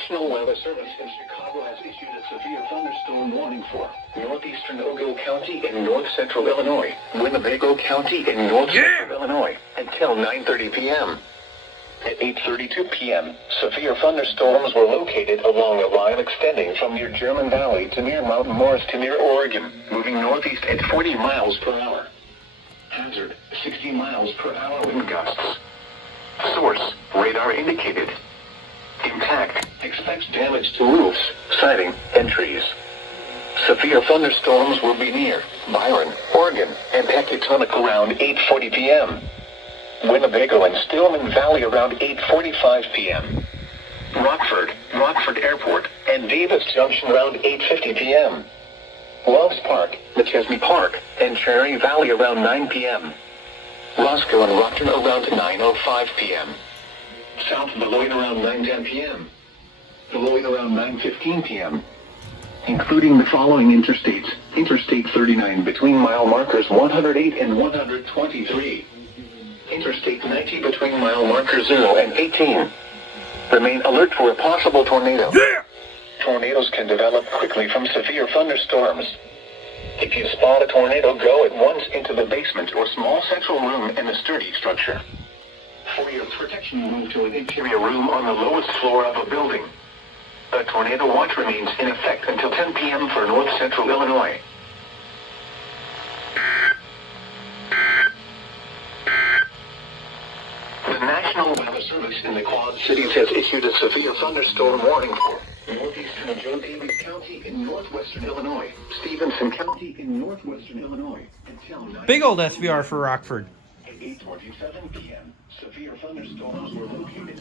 National Weather Service in Chicago has issued a severe thunderstorm warning for northeastern Ogle County in north central Illinois, Winnebago County in north central Illinois, until 9:30 p.m. At 8:32 p.m., severe thunderstorms were located along a line extending from near German Valley to near Mount Morris to near Oregon, moving northeast at 40 miles per hour. Hazard, 60 miles per hour wind gusts. Source, radar indicated. Impact, expects damage to roofs, siding, and trees. Severe thunderstorms will be near Byron, Oregon, and Pecatonic around 8:40 p.m. Winnebago and Stillman Valley around 8:45 p.m. Rockford Airport, and Davis Junction around 8:50 p.m. Loves Park, McChesney Park, and Cherry Valley around 9 p.m. Roscoe and Rockton around 9:05 p.m. South Beloit around 9:10 p.m. Beloit around 9:15 p.m. Including the following interstates: Interstate 39 between mile markers 108 and 123. Interstate 90 between mile markers 0 and 18. Remain alert for a possible tornado. Tornadoes can develop quickly from severe thunderstorms. If you spot a tornado, go at once into the basement or small central room in a sturdy structure. For your protection, move to an interior room on the lowest floor of a building. A tornado watch remains in effect until 10 p.m. for north central Illinois. The National Weather Service in the Quad Cities has issued a severe thunderstorm warning for northeastern Joe Davies County in northwestern Illinois, Stevenson County in northwestern Illinois, until 9. Big old SVR for Rockford. At 8:27 p.m., severe thunderstorms were located